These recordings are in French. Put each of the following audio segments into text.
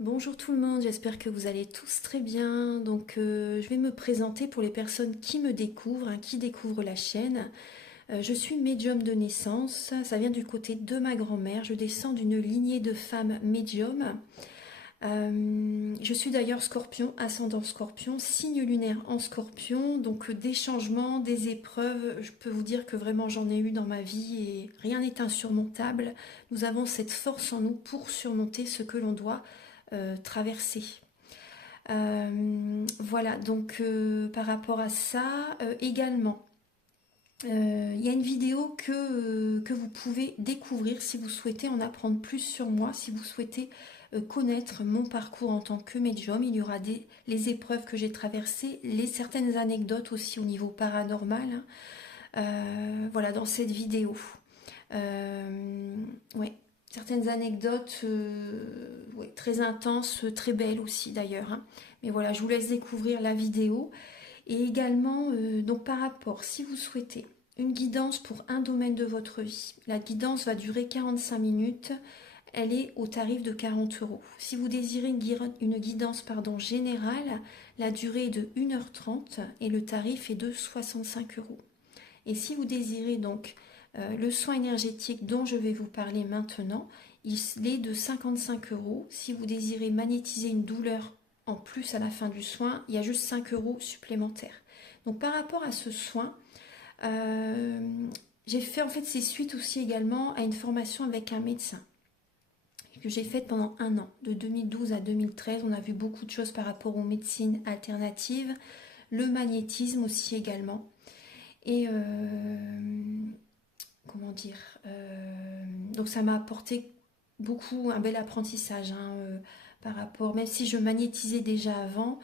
Bonjour tout le monde, j'espère que vous allez tous très bien. Donc je vais me présenter pour les personnes qui me découvrent, qui découvrent la chaîne. Je suis médium de naissance, ça vient du côté de ma grand-mère. Je descends d'une lignée de femmes médiums. Je suis d'ailleurs scorpion, ascendant scorpion, signe lunaire en scorpion. Donc des changements, des épreuves, je peux vous dire que vraiment j'en ai eu dans ma vie et rien n'est insurmontable. Nous avons cette force en nous pour surmonter ce que l'on doit traverser. Voilà, donc par rapport à ça, également, il y a une vidéo que vous pouvez découvrir si vous souhaitez en apprendre plus sur moi, si vous souhaitez connaître mon parcours en tant que médium. Il y aura les épreuves que j'ai traversées, certaines anecdotes aussi au niveau paranormal, voilà, dans cette vidéo. Ouais, certaines anecdotes ouais, très intenses, très belles aussi d'ailleurs. Mais voilà, je vous laisse découvrir la vidéo. Et également, donc par rapport, si vous souhaitez une guidance pour un domaine de votre vie, la guidance va durer 45 minutes. Elle est au tarif de 40 euros. Si vous désirez une guidance générale, la durée est de 1h30 et le tarif est de 65 euros. Et si vous désirez donc le soin énergétique dont je vais vous parler maintenant, il est de 55 euros. Si vous désirez magnétiser une douleur en plus à la fin du soin, il y a juste 5 euros supplémentaires. Donc par rapport à ce soin, j'ai fait en fait ces suites aussi également à une formation avec un médecin que j'ai faite pendant un an, de 2012 à 2013. On a vu beaucoup de choses par rapport aux médecines alternatives, le magnétisme aussi également. Et comment dire, donc ça m'a apporté beaucoup, un bel apprentissage par rapport, même si je magnétisais déjà avant,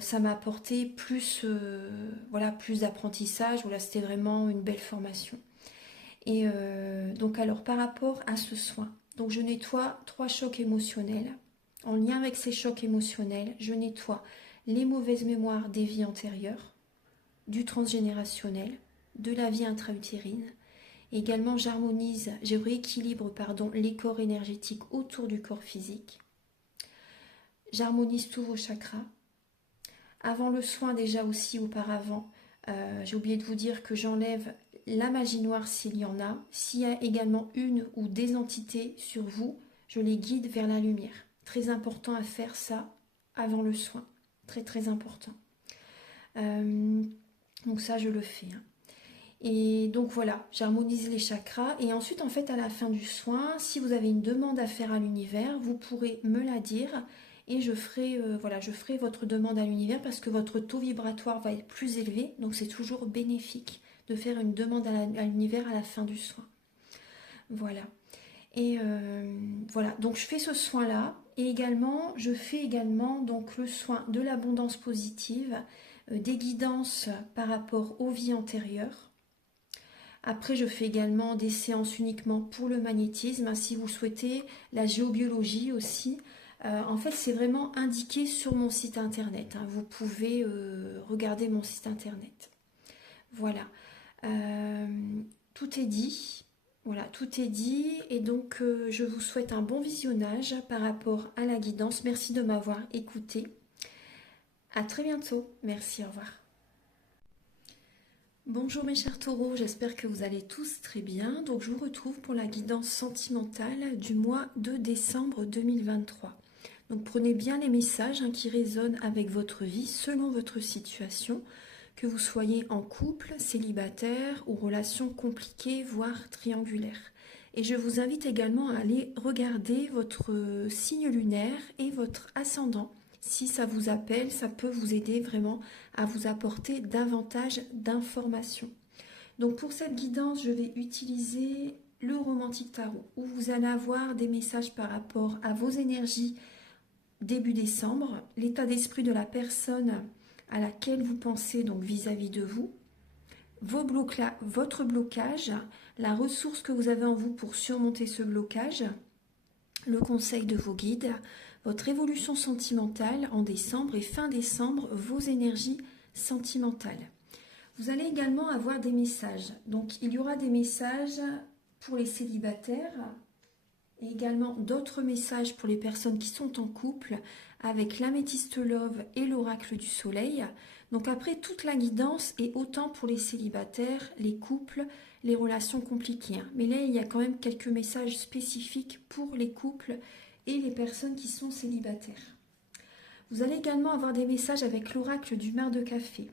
ça m'a apporté plus, voilà, plus d'apprentissage. Voilà, c'était vraiment une belle formation. Et donc alors par rapport à ce soin, donc je nettoie 3 chocs émotionnels. En lien avec ces chocs émotionnels, je nettoie les mauvaises mémoires des vies antérieures, du transgénérationnel, de la vie intra-utérine. Également, je rééquilibre les corps énergétiques autour du corps physique. J'harmonise tous vos chakras. Avant le soin, déjà aussi auparavant, j'ai oublié de vous dire que j'enlève la magie noire s'il y en a. S'il y a également une ou des entités sur vous, je les guide vers la lumière. Très important à faire ça avant le soin. Très très important. Donc ça, je le fais. Et donc voilà, j'harmonise les chakras. Et ensuite, en fait, à la fin du soin, si vous avez une demande à faire à l'univers, vous pourrez me la dire. Et je ferai, voilà, je ferai votre demande à l'univers parce que votre taux vibratoire va être plus élevé. Donc c'est toujours bénéfique de faire une demande à l'univers à la fin du soin. Voilà. Et voilà, donc je fais ce soin-là. Et également, je fais également donc le soin de l'abondance positive, des guidances par rapport aux vies antérieures. Après, je fais également des séances uniquement pour le magnétisme, si vous souhaitez, la géobiologie aussi. En fait, c'est vraiment indiqué sur mon site internet. Vous pouvez regarder mon site internet. Voilà. Tout est dit. Voilà, tout est dit. Et donc, je vous souhaite un bon visionnage par rapport à la guidance. Merci de m'avoir écouté. À très bientôt. Merci, au revoir. Bonjour mes chers taureaux, j'espère que vous allez tous très bien. Donc je vous retrouve pour la guidance sentimentale du mois de décembre 2023. Donc prenez bien les messages qui résonnent avec votre vie selon votre situation, que vous soyez en couple, célibataire ou relation compliquée, voire triangulaire. Et je vous invite également à aller regarder votre signe lunaire et votre ascendant. Si ça vous appelle, ça peut vous aider vraiment à vous apporter davantage d'informations. Donc pour cette guidance, je vais utiliser le Romantique Tarot, où vous allez avoir des messages par rapport à vos énergies début décembre, l'état d'esprit de la personne à laquelle vous pensez donc vis-à-vis de vous, votre blocage, la ressource que vous avez en vous pour surmonter ce blocage, le conseil de vos guides, votre évolution sentimentale en décembre et fin décembre, vos énergies sentimentales. Vous allez également avoir des messages. Donc il y aura des messages pour les célibataires Et également d'autres messages pour les personnes qui sont en couple avec l'améthyste love et l'oracle du soleil. Donc après, toute la guidance est autant pour les célibataires, les couples, les relations compliquées. Mais là, il y a quand même quelques messages spécifiques pour les couples et les personnes qui sont célibataires. Vous allez également avoir des messages avec l'oracle du maire de café.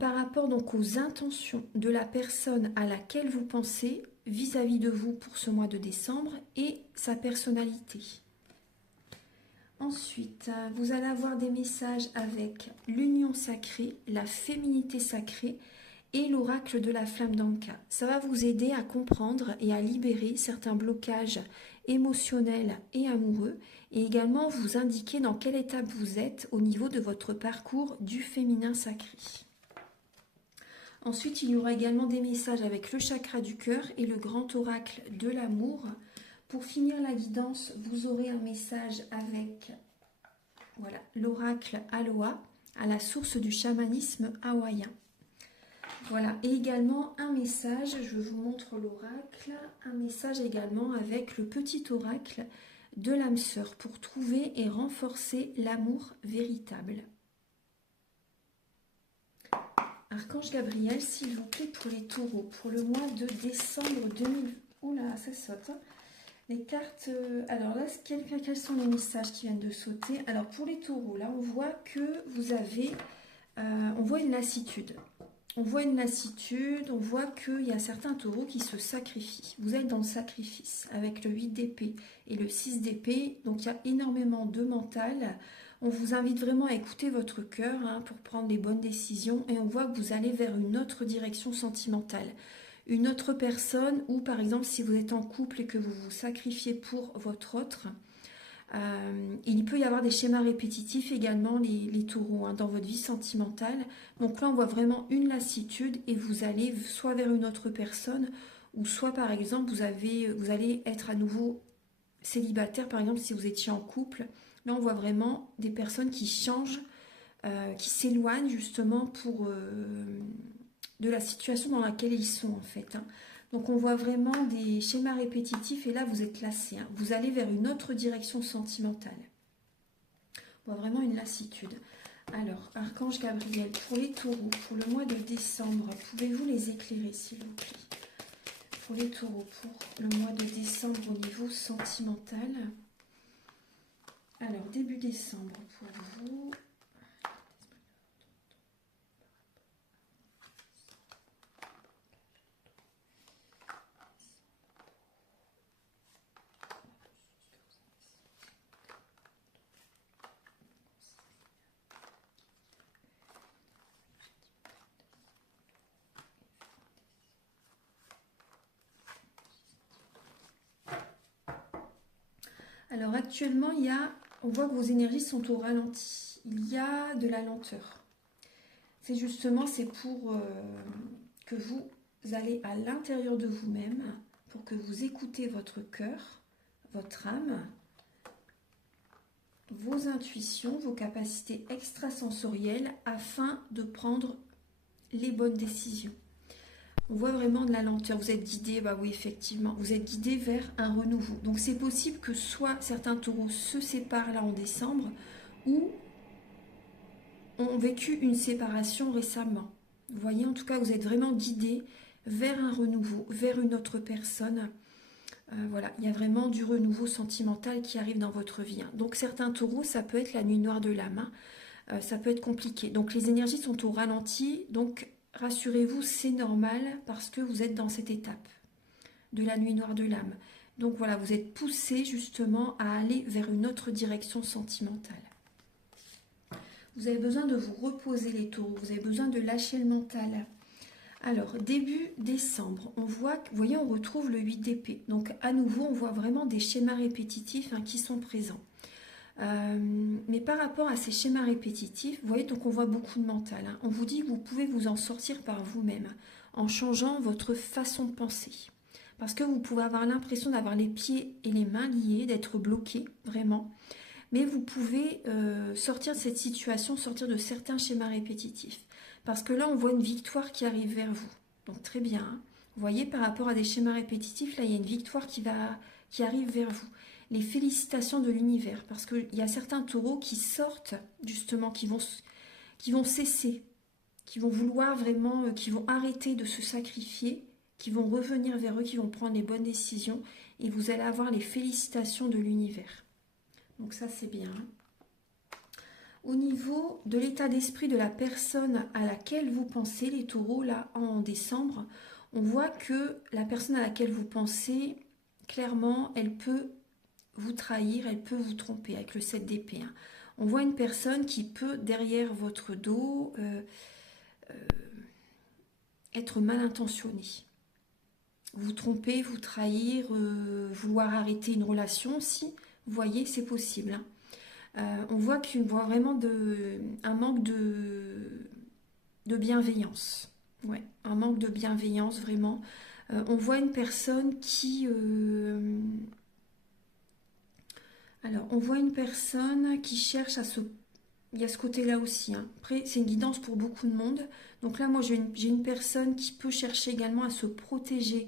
Par rapport donc aux intentions de la personne à laquelle vous pensez vis-à-vis de vous pour ce mois de décembre et sa personnalité. Ensuite, vous allez avoir des messages avec l'union sacrée, la féminité sacrée et l'oracle de la flamme d'Anka. Ça va vous aider à comprendre et à libérer certains blocages émotionnels et amoureux et également vous indiquer dans quelle étape vous êtes au niveau de votre parcours du féminin sacré. Ensuite, il y aura également des messages avec le chakra du cœur et le grand oracle de l'amour. Pour finir la guidance, vous aurez un message avec voilà, l'oracle Aloha, à la source du chamanisme hawaïen. Voilà, et également un message, je vous montre l'oracle, un message également avec le petit oracle de l'âme sœur pour trouver et renforcer l'amour véritable. Archange Gabriel, s'il vous plaît, pour les taureaux, pour le mois de décembre 2000. Oula, ça saute. Hein. Les cartes. Alors là, quels sont les messages qui viennent de sauter? Alors pour les taureaux, là, on voit que vous avez. On voit une lassitude. On voit une lassitude, on voit qu'il y a certains taureaux qui se sacrifient. Vous êtes dans le sacrifice avec le 8 d'épée et le 6 d'épée. Donc il y a énormément de mental. On vous invite vraiment à écouter votre cœur pour prendre les bonnes décisions. Et on voit que vous allez vers une autre direction sentimentale. Une autre personne ou par exemple si vous êtes en couple et que vous vous sacrifiez pour votre autre. Il peut y avoir des schémas répétitifs également les taureaux dans votre vie sentimentale. Donc là on voit vraiment une lassitude et vous allez soit vers une autre personne ou soit par exemple vous allez être à nouveau célibataire par exemple si vous étiez en couple. Là on voit vraiment des personnes qui changent, qui s'éloignent justement de la situation dans laquelle ils sont en fait. Donc on voit vraiment des schémas répétitifs et là vous êtes lassé. Vous allez vers une autre direction sentimentale. On voit vraiment une lassitude. Alors, Archange Gabriel, pour les taureaux, pour le mois de décembre, pouvez-vous les éclairer s'il vous plaît? Pour les taureaux, pour le mois de décembre au niveau sentimental. Alors, début décembre pour vous. Alors actuellement, on voit que vos énergies sont au ralenti. Il y a de la lenteur. C'est pour que vous allez à l'intérieur de vous-même, pour que vous écoutez votre cœur, votre âme, vos intuitions, vos capacités extrasensorielles, afin de prendre les bonnes décisions. On voit vraiment de la lenteur, vous êtes guidé, bah oui effectivement, vous êtes guidé vers un renouveau. Donc c'est possible que soit certains taureaux se séparent là en décembre ou ont vécu une séparation récemment. Vous voyez, en tout cas, vous êtes vraiment guidé vers un renouveau, vers une autre personne. Voilà, il y a vraiment du renouveau sentimental qui arrive dans votre vie. Donc certains taureaux, ça peut être la nuit noire de l'âme, ça peut être compliqué. Donc les énergies sont au ralenti, donc rassurez-vous, c'est normal parce que vous êtes dans cette étape de la nuit noire de l'âme. Donc voilà, vous êtes poussé justement à aller vers une autre direction sentimentale. Vous avez besoin de vous reposer les taureaux, vous avez besoin de lâcher le mental. Alors, début décembre, on voit, vous voyez, on retrouve le 8 d'épée. Donc à nouveau, on voit vraiment des schémas répétitifs qui sont présents. Mais par rapport à ces schémas répétitifs, vous voyez, donc on voit beaucoup de mental. On vous dit que vous pouvez vous en sortir par vous-même, en changeant votre façon de penser. Parce que vous pouvez avoir l'impression d'avoir les pieds et les mains liés, d'être bloqué, vraiment. Mais vous pouvez sortir de cette situation, sortir de certains schémas répétitifs. Parce que là, on voit une victoire qui arrive vers vous. Donc très bien. Vous voyez, par rapport à des schémas répétitifs, là, il y a une victoire qui arrive vers vous. Les félicitations de l'univers, parce qu'il y a certains taureaux qui sortent, justement, qui vont cesser, qui vont vouloir vraiment, qui vont arrêter de se sacrifier, qui vont revenir vers eux, qui vont prendre les bonnes décisions, et vous allez avoir les félicitations de l'univers. Donc ça, c'est bien. Au niveau de l'état d'esprit de la personne à laquelle vous pensez, les taureaux, là, en décembre, on voit que la personne à laquelle vous pensez, clairement, elle peut vous trahir, elle peut vous tromper avec le 7 d'épée. Hein. On voit une personne qui peut, derrière votre dos, être mal intentionnée. Vous tromper, vous trahir, vouloir arrêter une relation aussi. Vous voyez, c'est possible. Hein. On voit qu'il voit vraiment un manque de bienveillance. Ouais, un manque de bienveillance, vraiment. On voit une personne qui... alors, on voit une personne qui cherche à se... Il y a ce côté-là aussi. Hein. Après, c'est une guidance pour beaucoup de monde. Donc là, moi, j'ai une personne qui peut chercher également à se protéger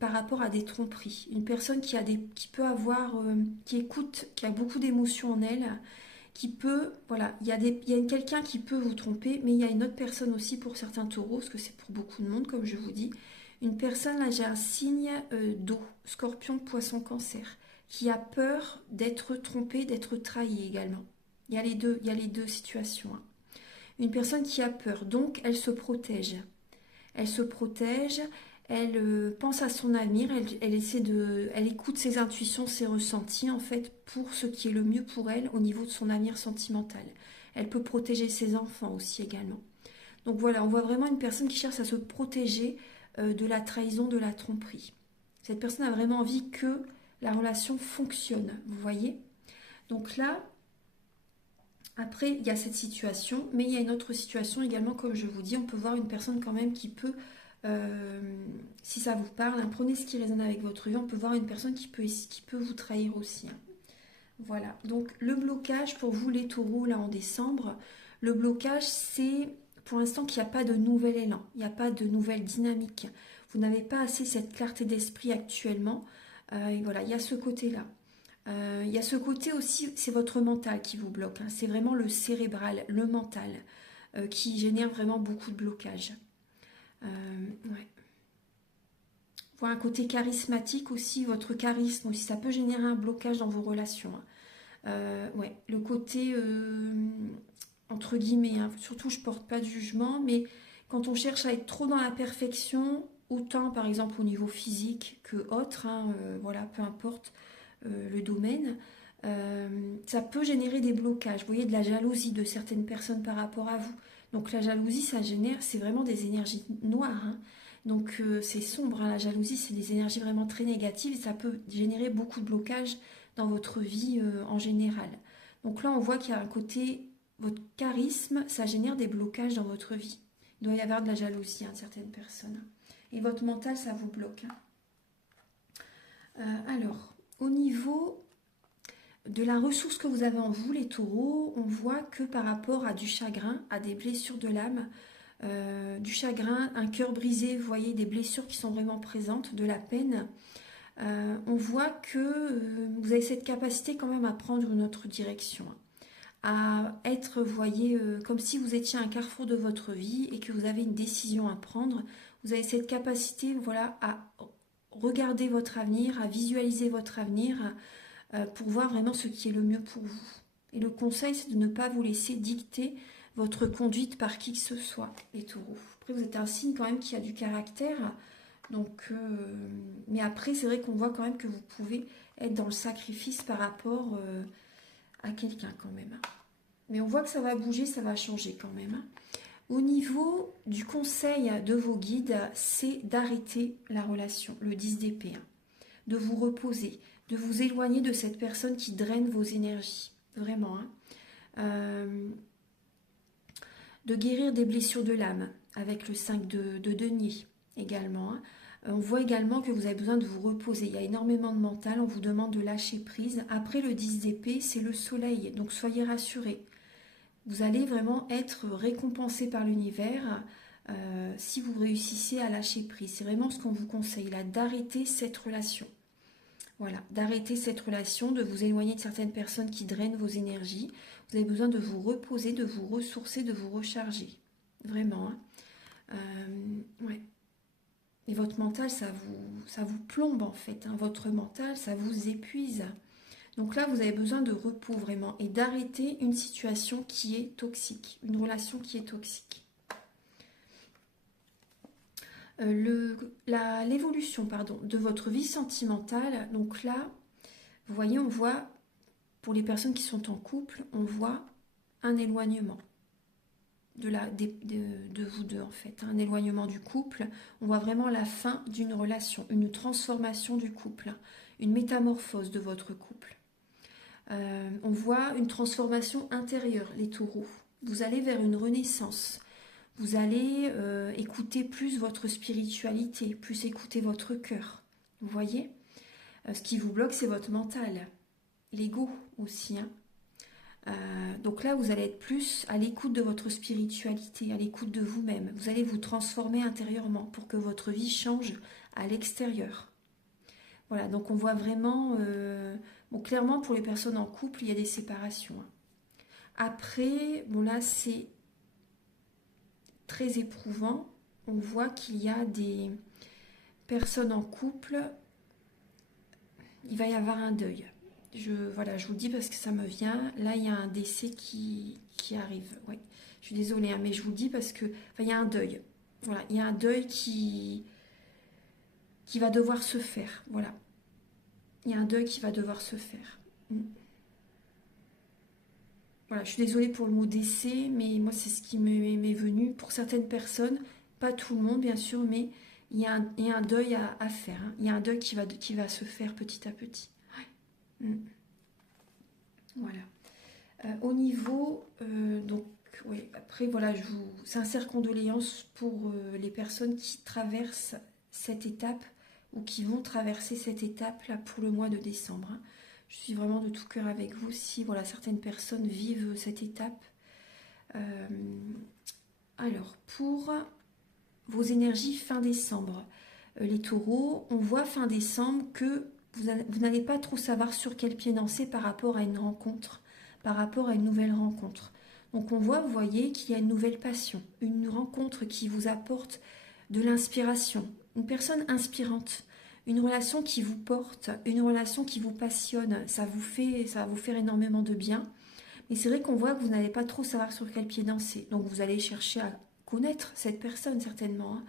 par rapport à des tromperies. Une personne qui peut avoir, qui écoute, qui a beaucoup d'émotions en elle, qui peut, voilà, il y a quelqu'un qui peut vous tromper, mais il y a une autre personne aussi pour certains taureaux, parce que c'est pour beaucoup de monde, comme je vous dis. Une personne, là, j'ai un signe d'eau, scorpion, poisson, cancer, qui a peur d'être trompée, d'être trahie également. Il y a les deux situations. Hein. Une personne qui a peur, donc elle se protège. Elle se protège, elle pense à son avenir, elle écoute ses intuitions, ses ressentis en fait pour ce qui est le mieux pour elle au niveau de son avenir sentimental. Elle peut protéger ses enfants aussi également. Donc voilà, on voit vraiment une personne qui cherche à se protéger de la trahison, de la tromperie. Cette personne a vraiment envie que la relation fonctionne, vous voyez. Donc là, après, il y a cette situation, mais il y a une autre situation également, comme je vous dis, on peut voir une personne quand même qui peut, si ça vous parle, hein, prenez ce qui résonne avec votre vie, on peut voir une personne qui peut vous trahir aussi. Hein. Voilà, donc le blocage pour vous les taureaux, là en décembre, le blocage c'est pour l'instant qu'il n'y a pas de nouvel élan, il n'y a pas de nouvelle dynamique. Vous n'avez pas assez cette clarté d'esprit actuellement, et voilà, il y a ce côté-là. Il y a ce côté aussi, c'est votre mental qui vous bloque. Hein. C'est vraiment le cérébral, le mental, qui génère vraiment beaucoup de blocages. Ouais. Voilà un côté charismatique aussi, votre charisme aussi, ça peut générer un blocage dans vos relations. Hein. Ouais. Le côté, entre guillemets, hein, surtout je porte pas de jugement, mais quand on cherche à être trop dans la perfection, autant par exemple au niveau physique que autre, hein, voilà, peu importe, le domaine, ça peut générer des blocages. Vous voyez, de la jalousie de certaines personnes par rapport à vous. Donc la jalousie, ça génère, c'est vraiment des énergies noires. Hein. Donc c'est sombre, hein. La jalousie, c'est des énergies vraiment très négatives et ça peut générer beaucoup de blocages dans votre vie en général. Donc là, on voit qu'il y a un côté, votre charisme, ça génère des blocages dans votre vie. Il doit y avoir de la jalousie, hein, de certaines personnes. Et votre mental, ça vous bloque. Hein. Alors, au niveau de la ressource que vous avez en vous, les taureaux, on voit que par rapport à du chagrin, à des blessures de l'âme, du chagrin, un cœur brisé, vous voyez, des blessures qui sont vraiment présentes, de la peine, on voit que vous avez cette capacité quand même à prendre une autre direction, à être, vous voyez, comme si vous étiez à un carrefour de votre vie et que vous avez une décision à prendre. Vous avez cette capacité, voilà, à regarder votre avenir, à visualiser votre avenir pour voir vraiment ce qui est le mieux pour vous. Et le conseil, c'est de ne pas vous laisser dicter votre conduite par qui que ce soit, les taureaux. Après, vous êtes un signe quand même qui a du caractère. Donc, mais après, c'est vrai qu'on voit quand même que vous pouvez être dans le sacrifice par rapport à quelqu'un quand même. Mais on voit que ça va bouger, ça va changer quand même. Au niveau du conseil de vos guides, c'est d'arrêter la relation, le 10 d'épée, hein, de vous reposer, de vous éloigner de cette personne qui draine vos énergies, vraiment. Hein. De guérir des blessures de l'âme, avec le 5 de denier également. Hein. On voit également que vous avez besoin de vous reposer. Il y a énormément de mental, on vous demande de lâcher prise. Après le 10 d'épée, c'est le soleil, donc soyez rassurés. Vous allez vraiment être récompensé par l'univers. si vous réussissez à lâcher prise. C'est vraiment ce qu'on vous conseille là, d'arrêter cette relation. Voilà, d'arrêter cette relation, de vous éloigner de certaines personnes qui drainent vos énergies. Vous avez besoin de vous reposer, de vous ressourcer, de vous recharger. Vraiment. Hein. Ouais. Et votre mental, ça vous plombe en fait. Hein. Votre mental, ça vous épuise. Donc là, vous avez besoin de repos vraiment et d'arrêter une situation qui est toxique, une relation qui est toxique. L'évolution de votre vie sentimentale, donc là, vous voyez, on voit, pour les personnes qui sont en couple, on voit un éloignement de vous deux en fait, un éloignement du couple. On voit vraiment la fin d'une relation, une transformation du couple, une métamorphose de votre couple. On voit une transformation intérieure, les taureaux. Vous allez vers une renaissance. Vous allez écouter plus votre spiritualité, plus écouter votre cœur. Vous voyez, ce qui vous bloque, c'est votre mental. L'ego aussi. Hein. Donc là, vous allez être plus à l'écoute de votre spiritualité, à l'écoute de vous-même. Vous allez vous transformer intérieurement pour que votre vie change à l'extérieur. Voilà, donc on voit vraiment... bon, clairement, pour les personnes en couple, il y a des séparations. Hein. Après, bon là, c'est très éprouvant. On voit qu'il y a des personnes en couple, il va y avoir un deuil. Voilà, je vous le dis parce que ça me vient. Là, il y a un décès qui arrive. Ouais. Je suis désolée, hein, mais je vous le dis parce que il y a un deuil. Voilà, il y a un deuil qui va devoir se faire. Voilà. Il y a un deuil qui va devoir se faire. Voilà, je suis désolée pour le mot décès, mais moi, c'est ce qui m'est venu. Pour certaines personnes, pas tout le monde, bien sûr, mais il y a un deuil à faire. Hein. Il y a un deuil qui va se faire petit à petit. Ouais. Voilà. Au niveau, donc, oui, après, voilà, je vous sincère condoléances pour les personnes qui traversent cette étape ou qui vont traverser cette étape-là pour le mois de décembre. Hein. Je suis vraiment de tout cœur avec vous si voilà, certaines personnes vivent cette étape. Alors, pour vos énergies fin décembre, les taureaux, on voit fin décembre que vous n'allez pas trop savoir sur quel pied danser par rapport à une rencontre, par rapport à une nouvelle rencontre. Donc on voit, vous voyez, qu'il y a une nouvelle passion, une rencontre qui vous apporte de l'inspiration, une personne inspirante, une relation qui vous porte, une relation qui vous passionne, ça va vous faire énormément de bien. Mais c'est vrai qu'on voit que vous n'allez pas trop savoir sur quel pied danser. Donc vous allez chercher à connaître cette personne certainement. Hein.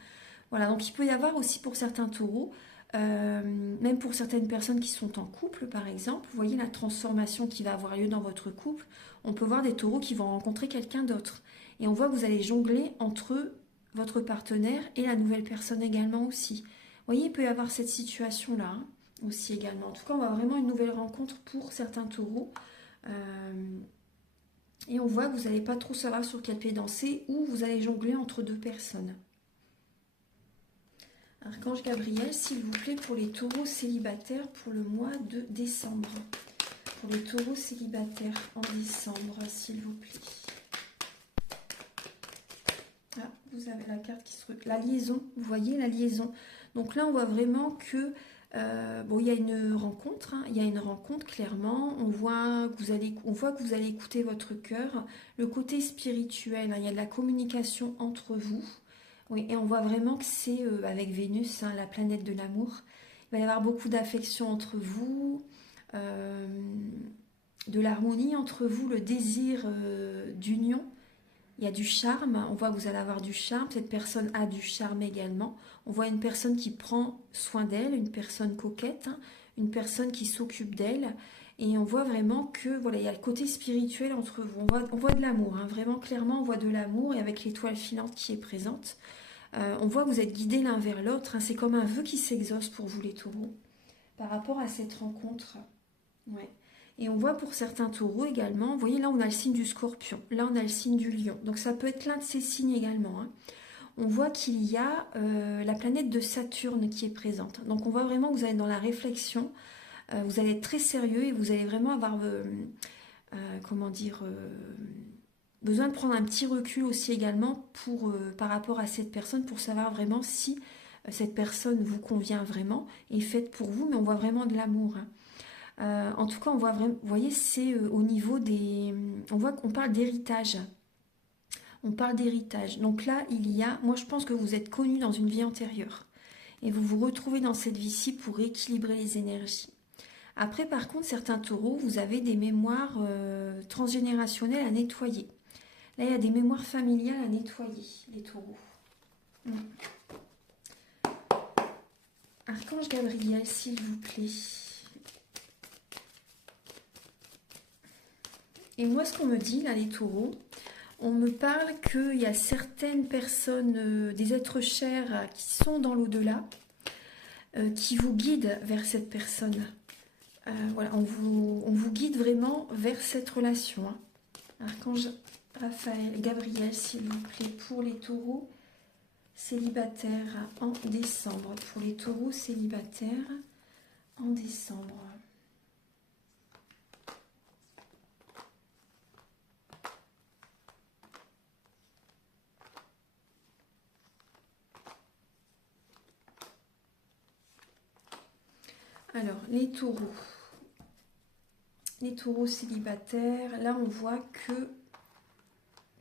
Voilà, donc il peut y avoir aussi pour certains taureaux, même pour certaines personnes qui sont en couple par exemple, vous voyez la transformation qui va avoir lieu dans votre couple. On peut voir des taureaux qui vont rencontrer quelqu'un d'autre. Et on voit que vous allez jongler entre votre partenaire et la nouvelle personne également aussi. Vous voyez, il peut y avoir cette situation-là hein, aussi également. En tout cas, on voit vraiment une nouvelle rencontre pour certains taureaux. Et on voit que vous n'allez pas trop savoir sur quel pied danser ou vous allez jongler entre deux personnes. Archange Gabriel, s'il vous plaît, pour les taureaux célibataires pour le mois de décembre. Pour les taureaux célibataires en décembre, s'il vous plaît. Ah, vous avez la carte qui se... La liaison, vous voyez la liaison. Donc là, on voit vraiment que... bon, il y a une rencontre, hein, il y a une rencontre clairement, on voit que vous allez écouter votre cœur, le côté spirituel, hein, il y a de la communication entre vous, oui, et on voit vraiment que c'est avec Vénus, hein, la planète de l'amour, il va y avoir beaucoup d'affection entre vous, de l'harmonie entre vous, le désir d'union. Il y a du charme, on voit que vous allez avoir du charme, cette personne a du charme également. On voit une personne qui prend soin d'elle, une personne coquette, hein, une personne qui s'occupe d'elle. Et on voit vraiment que voilà, il y a le côté spirituel entre vous. On voit de l'amour, hein, vraiment clairement on voit de l'amour et avec l'étoile filante qui est présente. On voit que vous êtes guidés l'un vers l'autre, hein, c'est comme un vœu qui s'exauce pour vous les taureaux par rapport à cette rencontre. Ouais. Et on voit pour certains taureaux également, vous voyez là on a le signe du scorpion, là on a le signe du lion. Donc ça peut être l'un de ces signes également. Hein. On voit qu'il y a la planète de Saturne qui est présente. Donc on voit vraiment que vous allez dans la réflexion, vous allez être très sérieux et vous allez vraiment avoir, comment dire, besoin de prendre un petit recul aussi également par rapport à cette personne pour savoir vraiment si cette personne vous convient vraiment, est faite pour vous, mais on voit vraiment de l'amour. Hein. En tout cas, on voit vraiment, vous voyez, c'est au niveau des... On voit qu'on parle d'héritage. On parle d'héritage. Donc là, moi je pense que vous êtes connu dans une vie antérieure. Et vous vous retrouvez dans cette vie-ci pour équilibrer les énergies. Après, par contre, certains taureaux, vous avez des mémoires transgénérationnelles à nettoyer. Là, il y a des mémoires familiales à nettoyer, les taureaux. Archange Gabriel, s'il vous plaît. Et moi, ce qu'on me dit, là, les taureaux, on me parle qu'il y a certaines personnes, des êtres chers qui sont dans l'au-delà, qui vous guident vers cette personne. Voilà, on vous guide vraiment vers cette relation. Hein. Archange Raphaël, Gabriel, s'il vous plaît, pour les taureaux célibataires en décembre. Pour les taureaux célibataires en décembre. Alors, les taureaux célibataires, là on voit que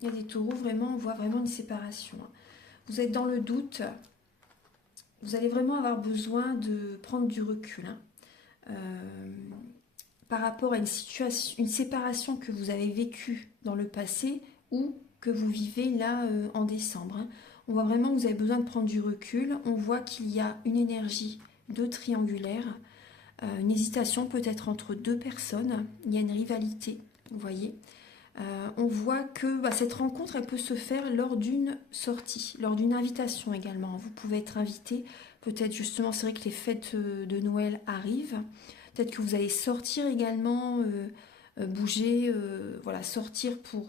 il y a des taureaux, vraiment, on voit vraiment une séparation. Hein. Vous êtes dans le doute, vous allez vraiment avoir besoin de prendre du recul. Hein. Par rapport à une situation, une séparation que vous avez vécue dans le passé ou que vous vivez là en décembre. Hein. On voit vraiment que vous avez besoin de prendre du recul. On voit qu'il y a une énergie de triangulaire, une hésitation peut-être entre deux personnes. Il y a une rivalité, vous voyez. On voit que cette rencontre, elle peut se faire lors d'une sortie, lors d'une invitation également. Vous pouvez être invité, peut-être justement, c'est vrai que les fêtes de Noël arrivent. Peut-être que vous allez sortir également, bouger, voilà, sortir pour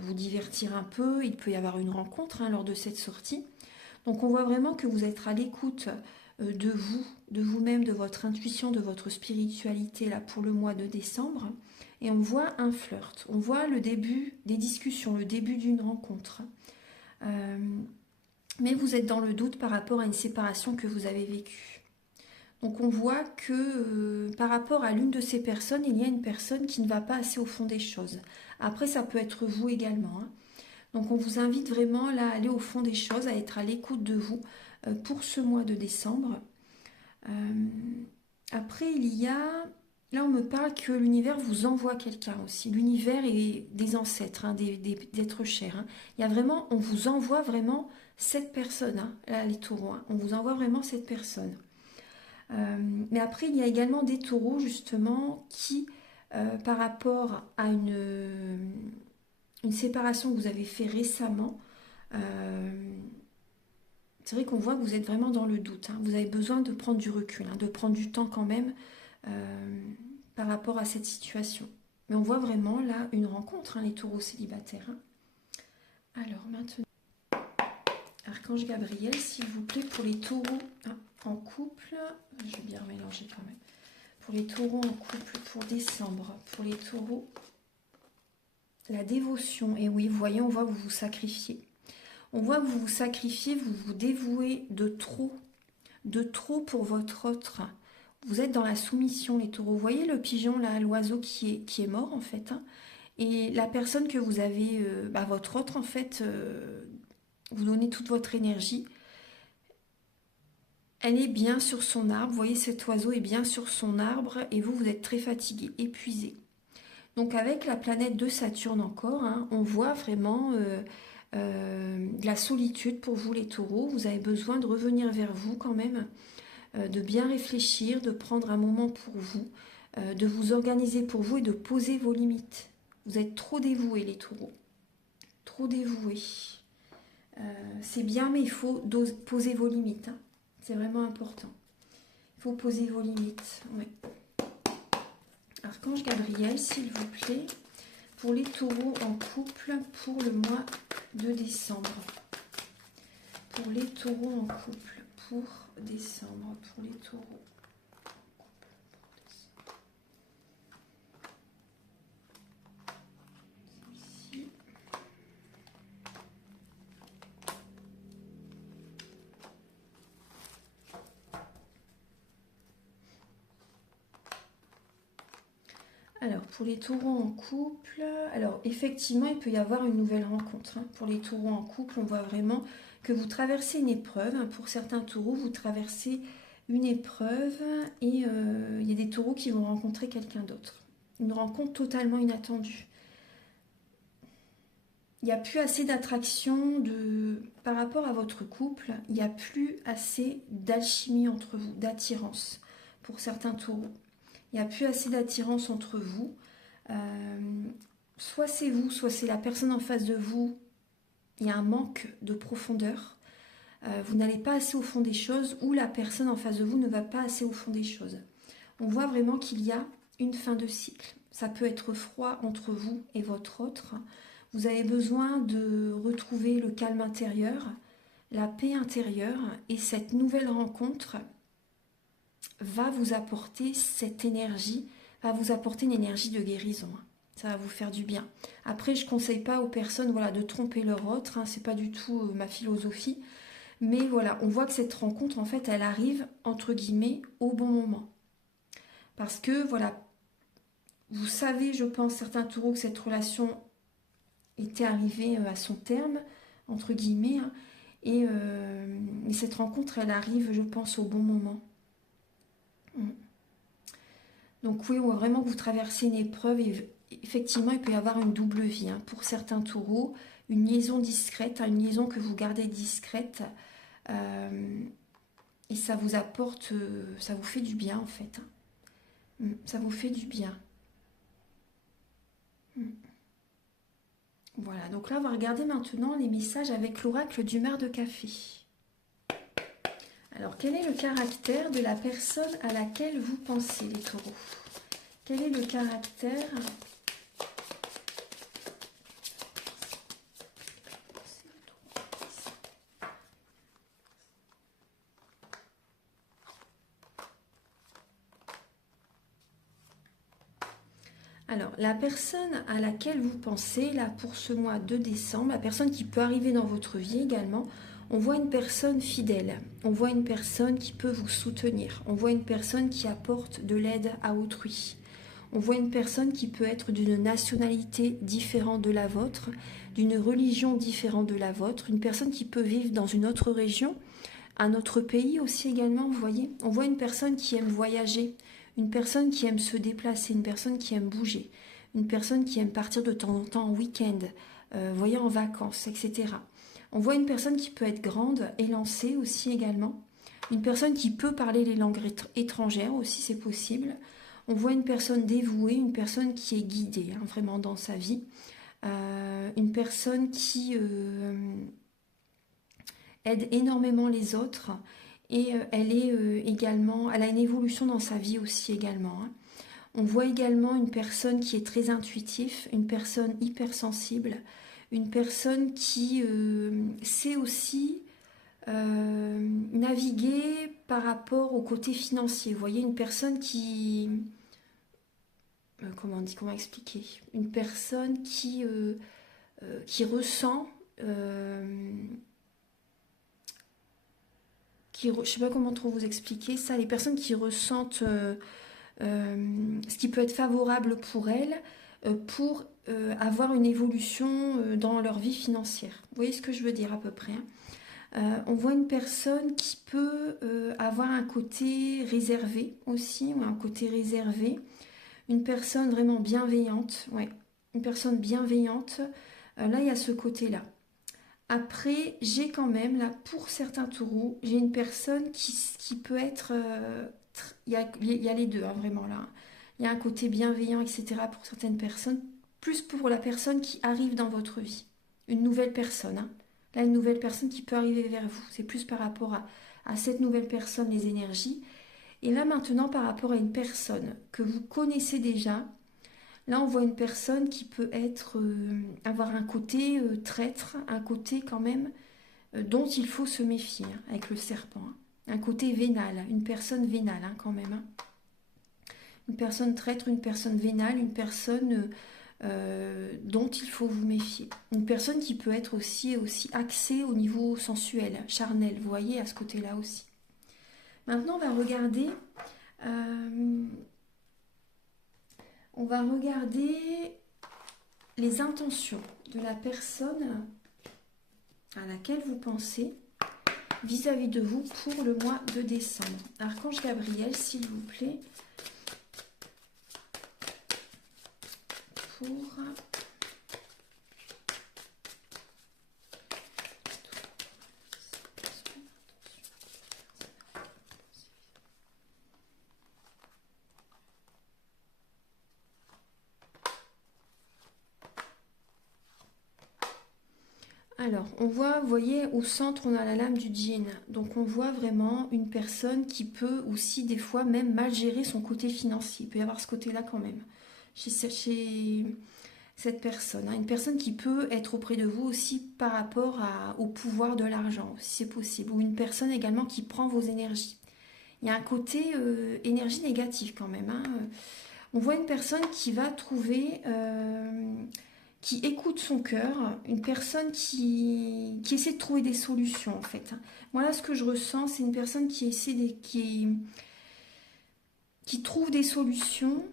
vous divertir un peu. Il peut y avoir une rencontre lors de cette sortie. Donc on voit vraiment que vous êtes à l'écoute de vous, de vous-même, de votre intuition, de votre spiritualité là pour le mois de décembre. Et on voit un flirt, on voit le début des discussions, le début d'une rencontre. Mais vous êtes dans le doute par rapport à une séparation que vous avez vécue. Donc on voit que par rapport à l'une de ces personnes, il y a une personne qui ne va pas assez au fond des choses. Après, ça peut être vous également. Hein. Donc on vous invite vraiment là, à aller au fond des choses, à être à l'écoute de vous pour ce mois de décembre. Après, il y a... Là, on me parle que l'univers vous envoie quelqu'un aussi. L'univers est des ancêtres, hein, des êtres chers. Hein. Il y a vraiment, on vous envoie vraiment cette personne, hein, là, les taureaux. Hein. On vous envoie vraiment cette personne. Mais après, il y a également des taureaux, justement, qui, par rapport à une séparation que vous avez fait récemment, c'est vrai qu'on voit que vous êtes vraiment dans le doute. Hein. Vous avez besoin de prendre du recul, hein, de prendre du temps quand même par rapport à cette situation. Mais on voit vraiment là une rencontre, hein, les taureaux célibataires. Hein. Alors maintenant, Archange Gabriel, s'il vous plaît, pour les taureaux en couple. Je vais bien mélanger quand même. Pour les taureaux en couple pour décembre. Pour les taureaux, la dévotion. Et oui, vous voyez, on voit que vous vous sacrifiez. On voit que vous vous sacrifiez, vous vous dévouez de trop pour votre autre. Vous êtes dans la soumission, les taureaux. Vous voyez le pigeon, là, l'oiseau qui est mort, en fait. Hein. Et la personne que vous avez, votre autre, en fait, vous donnez toute votre énergie. Elle est bien sur son arbre. Vous voyez, cet oiseau est bien sur son arbre. Et vous, vous êtes très fatigué, épuisé. Donc, avec la planète de Saturne encore, hein, on voit vraiment... de la solitude pour vous les taureaux, vous avez besoin de revenir vers vous quand même, de bien réfléchir, de prendre un moment pour vous, de vous organiser pour vous et de poser vos limites. Vous êtes trop dévoués les taureaux, trop dévoués. C'est bien mais il faut poser vos limites, hein. C'est vraiment important. Il faut poser vos limites. Ouais. Archange Gabriel, s'il vous plaît. Pour les taureaux en couple pour le mois de décembre. Pour les taureaux en couple pour décembre. Pour les taureaux. Ici. Alors, pour les taureaux en couple, alors effectivement, il peut y avoir une nouvelle rencontre, hein. Pour les taureaux en couple, on voit vraiment que vous traversez une épreuve, hein. Pour certains taureaux, vous traversez une épreuve et il y a des taureaux qui vont rencontrer quelqu'un d'autre. Une rencontre totalement inattendue. Il n'y a plus assez d'attraction par rapport à votre couple, il n'y a plus assez d'alchimie entre vous, d'attirance pour certains taureaux. Il n'y a plus assez d'attirance entre vous. Euh, Soit c'est vous, soit c'est la personne en face de vous. Il y a un manque de profondeur. Vous n'allez pas assez au fond des choses ou la personne en face de vous ne va pas assez au fond des choses. On voit vraiment qu'il y a une fin de cycle. Ça peut être froid entre vous et votre autre. Vous avez besoin de retrouver le calme intérieur, la paix intérieure et cette nouvelle rencontre va vous apporter cette énergie, va vous apporter une énergie de guérison. Ça va vous faire du bien. Après, je ne conseille pas aux personnes voilà, de tromper leur autre, hein, c'est pas du tout ma philosophie. Mais voilà, on voit que cette rencontre, en fait, elle arrive, entre guillemets, au bon moment. Parce que, voilà, vous savez, je pense, certains taureaux, que cette relation était arrivée à son terme, entre guillemets, hein, et cette rencontre, elle arrive, je pense, au bon moment. Donc oui, on voit vraiment que vous traversez une épreuve et effectivement, il peut y avoir une double vie, hein. Pour certains taureaux, une liaison discrète, hein, une liaison que vous gardez discrète, et ça vous apporte, ça vous fait du bien en fait, hein. Ça vous fait du bien. Voilà, donc là, on va regarder maintenant les messages avec l'oracle du maire de café. Alors, quel est le caractère de la personne à laquelle vous pensez, les taureaux? Quel est le caractère? Alors, la personne à laquelle vous pensez, là, pour ce mois de décembre, la personne qui peut arriver dans votre vie également, on voit une personne fidèle, on voit une personne qui peut vous soutenir, on voit une personne qui apporte de l'aide à autrui. On voit une personne qui peut être d'une nationalité différente de la vôtre, d'une religion différente de la vôtre, une personne qui peut vivre dans une autre région, un autre pays aussi également, vous voyez. On voit une personne qui aime voyager, une personne qui aime se déplacer, une personne qui aime bouger, une personne qui aime partir de temps en temps en week-end, voyez, en vacances, etc. On voit une personne qui peut être grande, élancée aussi également, une personne qui peut parler les langues étrangères aussi, c'est possible. On voit une personne dévouée, une personne qui est guidée, hein, vraiment dans sa vie. Une personne qui aide énormément les autres et elle est également, elle a une évolution dans sa vie aussi également, hein. On voit également une personne qui est très intuitive, une personne hypersensible, une personne qui sait aussi naviguer par rapport au côté financier. Vous voyez, une personne qui... comment expliquer? Une personne qui ressent... je ne sais pas comment trop vous expliquer ça. Les personnes qui ressentent ce qui peut être favorable pour elles pour avoir une évolution dans leur vie financière. Vous voyez ce que je veux dire à peu près, hein. On voit une personne qui peut avoir un côté réservé aussi, ou un côté réservé. Une personne vraiment bienveillante, ouais. Une personne bienveillante. Là, il y a ce côté-là. Après, j'ai quand même, là, pour certains taureaux, j'ai une personne qui peut être... il y a les deux, hein, vraiment, là. Il y a un côté bienveillant, etc. pour certaines personnes, plus pour la personne qui arrive dans votre vie. Une nouvelle personne, hein. Là, une nouvelle personne qui peut arriver vers vous. C'est plus par rapport à cette nouvelle personne, les énergies. Et là, maintenant, par rapport à une personne que vous connaissez déjà, là, on voit une personne qui peut être, avoir un côté traître, un côté quand même dont il faut se méfier, hein, avec le serpent, hein. Un côté vénal, une personne vénale, hein, quand même, hein. Une personne traître, une personne vénale, une personne dont il faut vous méfier. Une personne qui peut être aussi axée au niveau sensuel, charnel, vous voyez, à ce côté-là aussi. Maintenant, on va regarder... On va regarder les intentions de la personne à laquelle vous pensez vis-à-vis de vous pour le mois de décembre. Archange Gabriel, s'il vous plaît, pour... Alors, on voit, vous voyez, au centre, on a la lame du djinn. Donc, on voit vraiment une personne qui peut aussi, des fois, même mal gérer son côté financier. Il peut y avoir ce côté-là quand même, chez cette personne. Hein. Une personne qui peut être auprès de vous aussi par rapport au pouvoir de l'argent, si c'est possible. Ou une personne également qui prend vos énergies. Il y a un côté énergie négative quand même. Hein. On voit une personne qui va trouver... qui écoute son cœur, une personne qui essaie de trouver des solutions en fait. Moi là ce que je ressens c'est une personne qui essaie qui trouve des solutions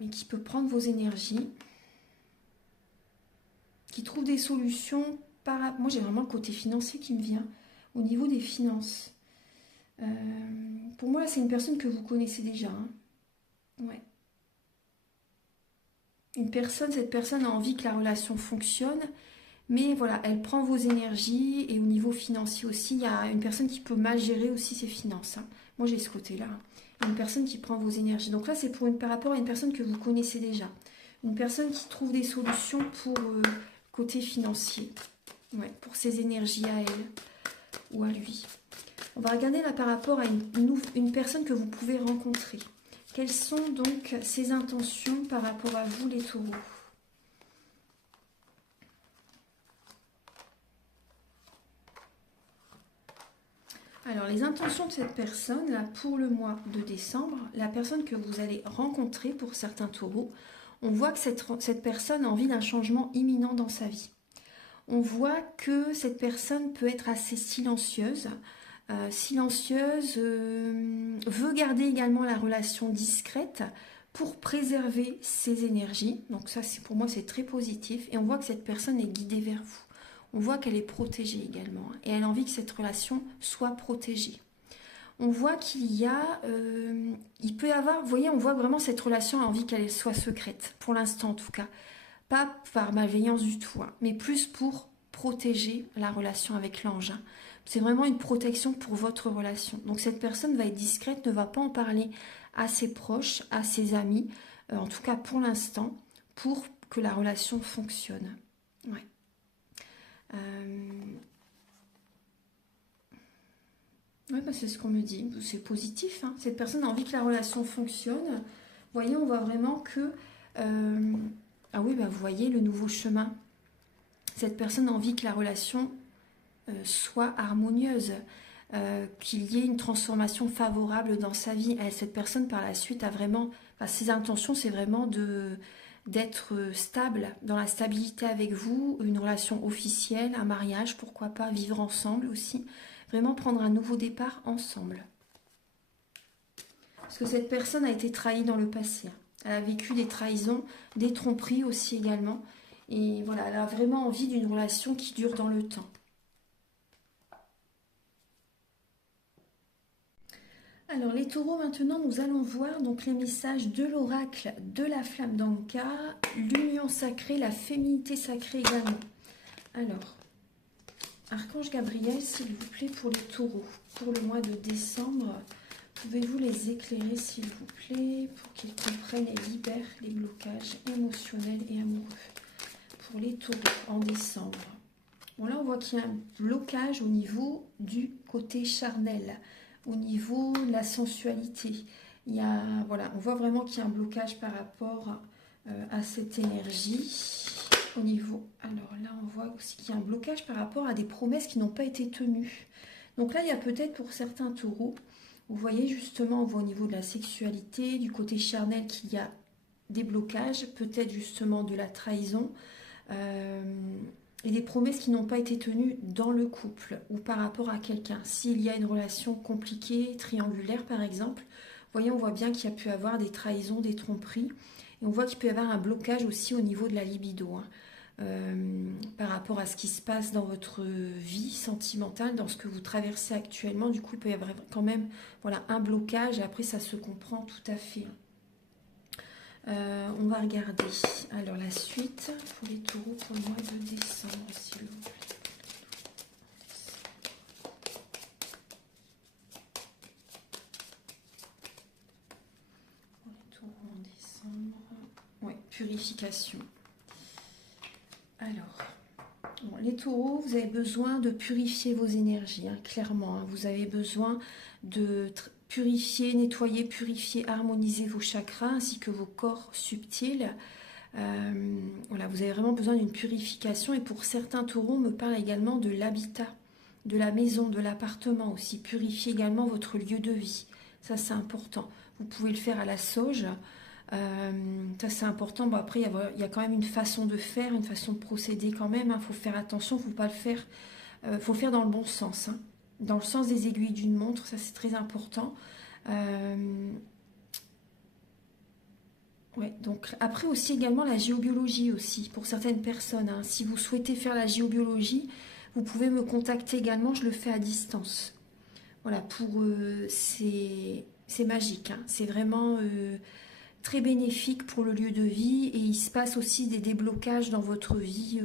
mais qui peut prendre vos énergies, qui trouve des solutions moi j'ai vraiment le côté financier qui me vient au niveau des finances. Pour moi là c'est une personne que vous connaissez déjà. Hein. Ouais. Cette personne a envie que la relation fonctionne, mais voilà, elle prend vos énergies et au niveau financier aussi, il y a une personne qui peut mal gérer aussi ses finances. Hein. Moi, j'ai ce côté-là. Une personne qui prend vos énergies. Donc là, c'est par rapport à une personne que vous connaissez déjà. Une personne qui trouve des solutions pour côté financier. Ouais, pour ses énergies à elle ou à lui. On va regarder là par rapport à une personne que vous pouvez rencontrer. Quelles sont donc ses intentions par rapport à vous les taureaux? Alors les intentions de cette personne là pour le mois de décembre, la personne que vous allez rencontrer pour certains taureaux, on voit que cette personne a envie d'un changement imminent dans sa vie. On voit que cette personne peut être assez silencieuse, veut garder également la relation discrète pour préserver ses énergies. Donc ça, pour moi, c'est très positif. Et on voit que cette personne est guidée vers vous. On voit qu'elle est protégée également. Et elle a envie que cette relation soit protégée. On voit il peut y avoir, vous voyez, on voit vraiment cette relation a envie qu'elle soit secrète, pour l'instant en tout cas. Pas par malveillance du tout, hein, mais plus pour protéger la relation avec l'ange. Hein. C'est vraiment une protection pour votre relation. Donc cette personne va être discrète, ne va pas en parler à ses proches, à ses amis, en tout cas pour l'instant, pour que la relation fonctionne. Ouais. Ouais, bah c'est ce qu'on me dit. C'est positif. Hein. Cette personne a envie que la relation fonctionne. Vous voyez, on voit vraiment que... ah oui, bah vous voyez le nouveau chemin. Cette personne a envie que la relation soit harmonieuse, qu'il y ait une transformation favorable dans sa vie. Cette personne, par la suite, a vraiment... ses intentions, c'est vraiment d'être stable, dans la stabilité avec vous, une relation officielle, un mariage, pourquoi pas, vivre ensemble aussi. Vraiment prendre un nouveau départ ensemble. Parce que cette personne a été trahie dans le passé. Elle a vécu des trahisons, des tromperies aussi également. Et voilà, elle a vraiment envie d'une relation qui dure dans le temps. Alors les taureaux, maintenant, nous allons voir donc les messages de l'oracle de la flamme d'Anka, l'union sacrée, la féminité sacrée également. Alors, Archange Gabriel, s'il vous plaît, pour les taureaux, pour le mois de décembre, pouvez-vous les éclairer, s'il vous plaît, pour qu'ils comprennent et libèrent les blocages émotionnels et amoureux pour les taureaux en décembre. Bon, là, on voit qu'il y a un blocage au niveau du côté charnel, au niveau de la sensualité. Voilà, on voit vraiment qu'il y a un blocage par rapport à cette énergie. Au niveau, alors là, on voit aussi qu'il y a un blocage par rapport à des promesses qui n'ont pas été tenues. Donc là, il y a peut-être pour certains taureaux, vous voyez justement, on voit au niveau de la sexualité, du côté charnel qu'il y a des blocages, peut-être justement de la trahison, et des promesses qui n'ont pas été tenues dans le couple ou par rapport à quelqu'un. S'il y a une relation compliquée, triangulaire par exemple, voyez, on voit bien qu'il y a pu avoir des trahisons, des tromperies. Et on voit qu'il peut y avoir un blocage aussi au niveau de la libido, hein, par rapport à ce qui se passe dans votre vie sentimentale, dans ce que vous traversez actuellement. Du coup, il peut y avoir quand même voilà, un blocage. Et après, ça se comprend tout à fait. On va regarder. Alors, la suite pour les taureaux pour le mois de décembre, s'il vous plaît. Pour les taureaux en décembre. Oui, purification. Alors, bon, les taureaux, vous avez besoin de purifier vos énergies, hein, clairement. Hein. Vous avez besoin de purifier, nettoyer, purifier, harmoniser vos chakras ainsi que vos corps subtils. Voilà, vous avez vraiment besoin d'une purification. Et pour certains taureaux, on me parle également de l'habitat, de la maison, de l'appartement aussi. Purifier également votre lieu de vie. Ça, c'est important. Vous pouvez le faire à la sauge. Ça c'est important. Bon, après il y a quand même une façon de faire, une façon de procéder quand même, hein. Faut faire attention, faut pas le faire, faut faire dans le bon sens, hein. Dans le sens des aiguilles d'une montre, ça c'est très important. Ouais, donc après aussi également la géobiologie aussi pour certaines personnes, hein. Si vous souhaitez faire la géobiologie, vous pouvez me contacter également, je le fais à distance. Voilà, pour c'est magique, hein. C'est vraiment très bénéfique pour le lieu de vie et il se passe aussi des déblocages dans votre vie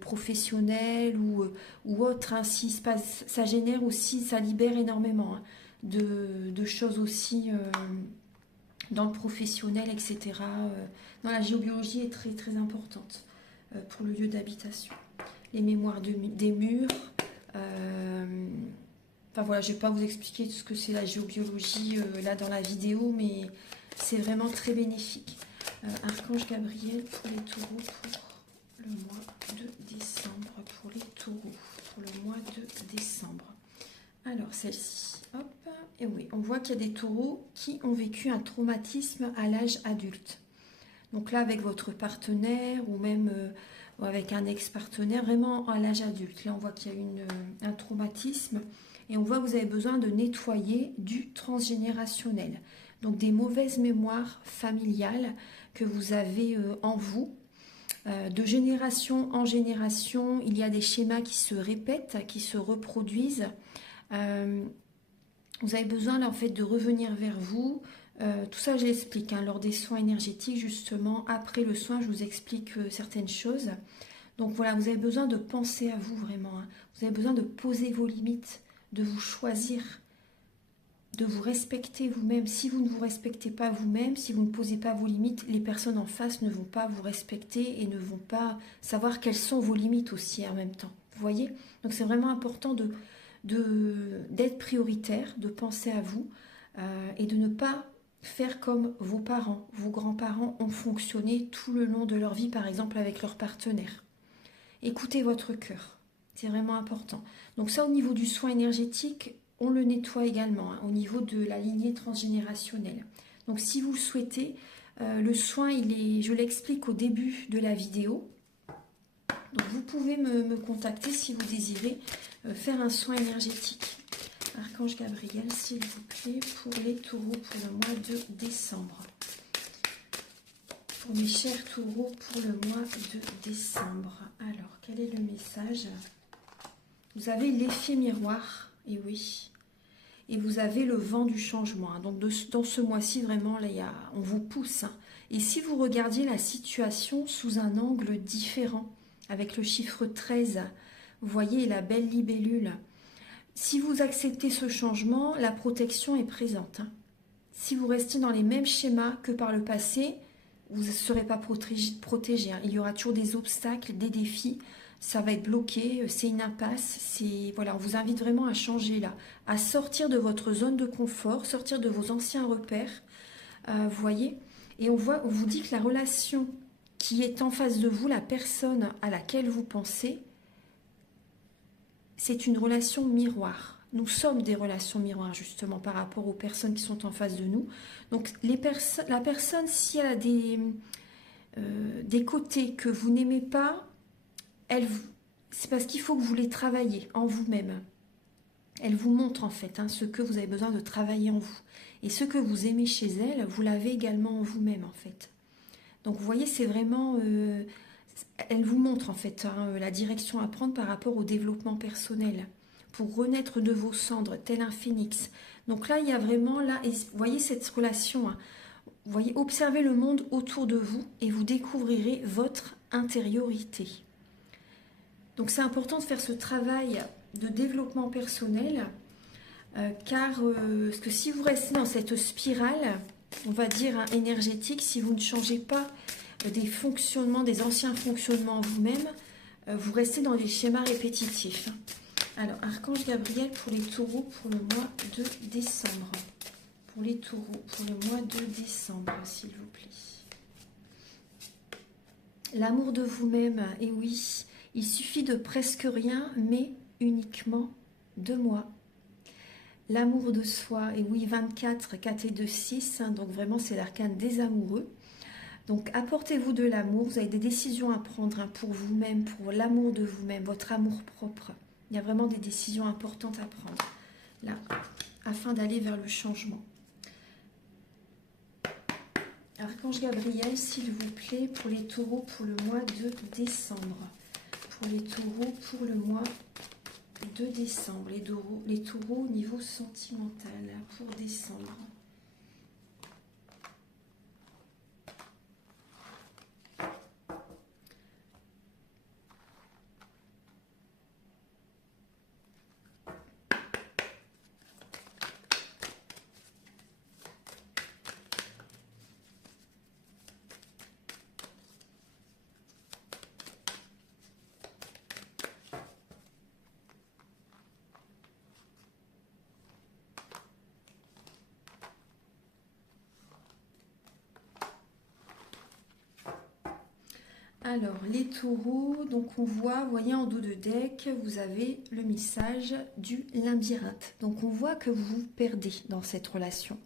professionnelle ou autre, hein. Si se passe, ça génère aussi, ça libère énormément, hein, de choses aussi dans le professionnel, etc. Non, la géobiologie est très très importante pour le lieu d'habitation. Les mémoires des murs. Enfin voilà, je ne vais pas vous expliquer tout ce que c'est la géobiologie là dans la vidéo, mais c'est vraiment très bénéfique. Archange Gabriel pour les taureaux pour le mois de décembre. Pour les taureaux pour le mois de décembre. Alors celle-ci, hop, et oui, on voit qu'il y a des taureaux qui ont vécu un traumatisme à l'âge adulte. Donc là, avec votre partenaire ou même avec un ex-partenaire, vraiment à l'âge adulte. Là, on voit qu'il y a un traumatisme et on voit que vous avez besoin de nettoyer du transgénérationnel. Donc des mauvaises mémoires familiales que vous avez en vous. De génération en génération, il y a des schémas qui se répètent, qui se reproduisent. Vous avez besoin là, en fait, de revenir vers vous. Tout ça, je l'explique hein, lors des soins énergétiques, justement. Après le soin, je vous explique certaines choses. Donc voilà, vous avez besoin de penser à vous vraiment. Hein. Vous avez besoin de poser vos limites, de vous choisir, de vous respecter vous-même. Si vous ne vous respectez pas vous-même, si vous ne posez pas vos limites, les personnes en face ne vont pas vous respecter et ne vont pas savoir quelles sont vos limites aussi en même temps. Vous voyez? Donc c'est vraiment important d'être prioritaire, de penser à vous et de ne pas faire comme vos parents, vos grands-parents ont fonctionné tout le long de leur vie, par exemple avec leur partenaire. Écoutez votre cœur, c'est vraiment important. Donc ça, au niveau du soin énergétique, on le nettoie également, hein, au niveau de la lignée transgénérationnelle. Donc si vous le souhaitez, le soin, je l'explique au début de la vidéo. Donc vous pouvez me contacter si vous désirez faire un soin énergétique. Archange Gabriel, s'il vous plaît, pour les taureaux pour le mois de décembre. Pour mes chers taureaux pour le mois de décembre. Alors, quel est le message? Vous avez l'effet miroir, et oui. Et vous avez le vent du changement. Hein. Donc dans ce mois-ci, vraiment, là, on vous pousse. Hein. Et si vous regardiez la situation sous un angle différent, avec le chiffre 13, vous voyez la belle libellule. Si vous acceptez ce changement, la protection est présente. Hein. Si vous restez dans les mêmes schémas que par le passé, vous ne serez pas protégé. Hein. Il y aura toujours des obstacles, des défis. Ça va être bloqué, c'est une impasse. Voilà, on vous invite vraiment à changer là, à sortir de votre zone de confort, sortir de vos anciens repères. Vous voyez? Et on vous dit que la relation qui est en face de vous, la personne à laquelle vous pensez, c'est une relation miroir. Nous sommes des relations miroirs, justement, par rapport aux personnes qui sont en face de nous. Donc, la personne, si elle a des côtés que vous n'aimez pas, c'est parce qu'il faut que vous les travaillez en vous-même. Elle vous montre en fait ce que vous avez besoin de travailler en vous. Et ce que vous aimez chez elle, vous l'avez également en vous-même en fait. Donc vous voyez, c'est vraiment... elle vous montre en fait la direction à prendre par rapport au développement personnel. Pour renaître de vos cendres, tel un phénix. Donc là, il y a vraiment... là, et vous voyez cette relation. Vous voyez, observez le monde autour de vous et vous découvrirez votre intériorité. Donc c'est important de faire ce travail de développement personnel car parce que si vous restez dans cette spirale, on va dire énergétique, si vous ne changez pas des fonctionnements, des anciens fonctionnements vous-même, vous restez dans des schémas répétitifs. Alors, Archange Gabriel pour les taureaux pour le mois de décembre. Pour les taureaux pour le mois de décembre, s'il vous plaît. L'amour de vous-même, et oui, il suffit de presque rien, mais uniquement de moi. L'amour de soi, et oui, 24, 4 et 2, 6, donc vraiment c'est l'arcane des amoureux. Donc apportez-vous de l'amour, vous avez des décisions à prendre pour vous-même, pour l'amour de vous-même, votre amour propre. Il y a vraiment des décisions importantes à prendre, là, afin d'aller vers le changement. Archange Gabriel, s'il vous plaît, pour les taureaux pour le mois de décembre. Pour les taureaux pour le mois de décembre. Les taureaux au niveau sentimental pour décembre. Alors, les taureaux, donc on voit, vous voyez en dos de deck, vous avez le message du labyrinthe. Donc on voit que vous vous perdez dans cette relation.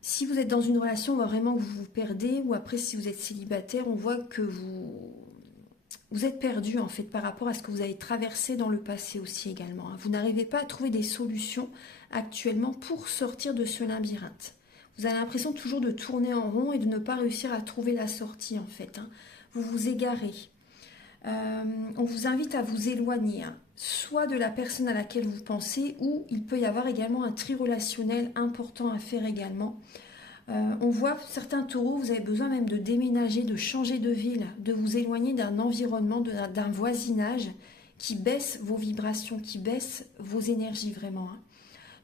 Si vous êtes dans une relation, on voit vraiment que vous vous perdez, ou après si vous êtes célibataire, on voit que vous êtes perdu en fait par rapport à ce que vous avez traversé dans le passé aussi également. Vous n'arrivez pas à trouver des solutions actuellement pour sortir de ce labyrinthe. Vous avez l'impression toujours de tourner en rond et de ne pas réussir à trouver la sortie en fait. Vous vous égarez. On vous invite à vous éloigner, soit de la personne à laquelle vous pensez, ou il peut y avoir également un tri relationnel important à faire également. On voit certains taureaux, vous avez besoin même de déménager, de changer de ville, de vous éloigner d'un environnement, d'un voisinage qui baisse vos vibrations, qui baisse vos énergies vraiment.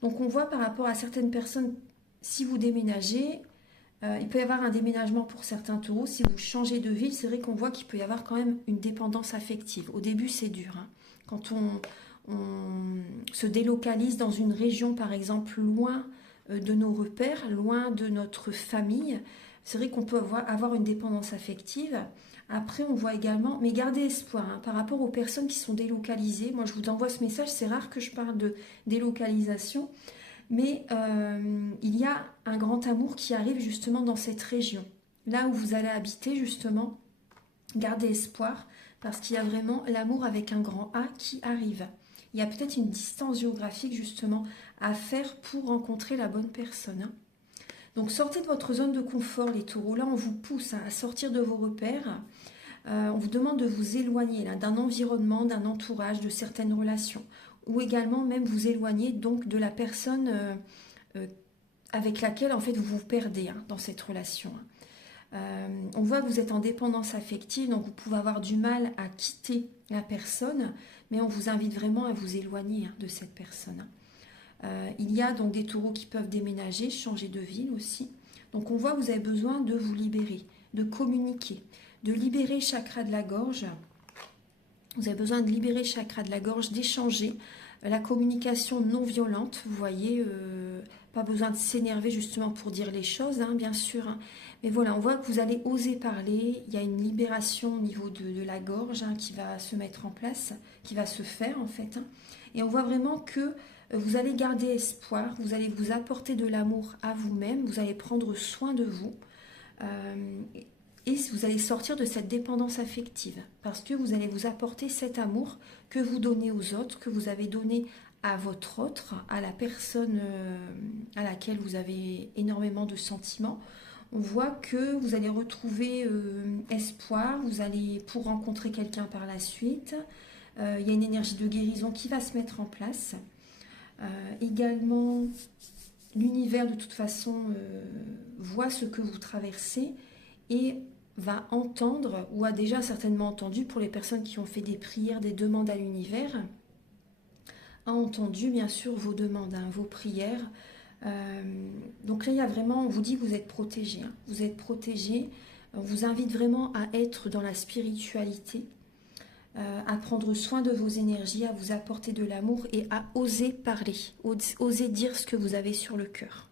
Donc on voit par rapport à certaines personnes, si vous déménagez, il peut y avoir un déménagement pour certains taureaux. Si vous changez de ville, c'est vrai qu'on voit qu'il peut y avoir quand même une dépendance affective. Au début, c'est dur. Quand on se délocalise dans une région, par exemple, loin de nos repères, loin de notre famille, c'est vrai qu'on peut avoir une dépendance affective. Après, on voit également, mais gardez espoir par rapport aux personnes qui sont délocalisées. Moi, je vous envoie ce message, c'est rare que je parle de délocalisation. Mais il y a un grand amour qui arrive justement dans cette région. Là où vous allez habiter justement, gardez espoir parce qu'il y a vraiment l'amour avec un grand A qui arrive. Il y a peut-être une distance géographique justement à faire pour rencontrer la bonne personne. Donc sortez de votre zone de confort les taureaux. Là on vous pousse à sortir de vos repères. On vous demande de vous éloigner d'un environnement, d'un entourage, de certaines relations. Ou également même vous éloigner donc de la personne avec laquelle en fait vous vous perdez dans cette relation. On voit que vous êtes en dépendance affective, donc vous pouvez avoir du mal à quitter la personne, mais on vous invite vraiment à vous éloigner de cette personne. Il y a donc des taureaux qui peuvent déménager, changer de ville aussi. Donc on voit que vous avez besoin de vous libérer, de communiquer, de libérer chakra de la gorge. Vous avez besoin de libérer chakra de la gorge, d'échanger. La communication non violente, vous voyez, pas besoin de s'énerver justement pour dire les choses, bien sûr. Mais voilà, on voit que vous allez oser parler. Il y a une libération au niveau de la gorge qui va se mettre en place, qui va se faire en fait. Et on voit vraiment que vous allez garder espoir, vous allez vous apporter de l'amour à vous-même, vous allez prendre soin de vous. Et vous allez sortir de cette dépendance affective parce que vous allez vous apporter cet amour que vous donnez aux autres, que vous avez donné à votre autre, à la personne à laquelle vous avez énormément de sentiments. On voit que vous allez retrouver espoir, vous allez pour rencontrer quelqu'un par la suite. Il y a une énergie de guérison qui va se mettre en place. Également, l'univers de toute façon voit ce que vous traversez et va entendre, ou a déjà certainement entendu pour les personnes qui ont fait des prières, des demandes à l'univers, a entendu bien sûr vos demandes, hein, vos prières. Donc là, il y a vraiment, on vous dit que vous êtes protégé. Hein. Vous êtes protégé. On vous invite vraiment à être dans la spiritualité, à prendre soin de vos énergies, à vous apporter de l'amour et à oser parler, oser dire ce que vous avez sur le cœur.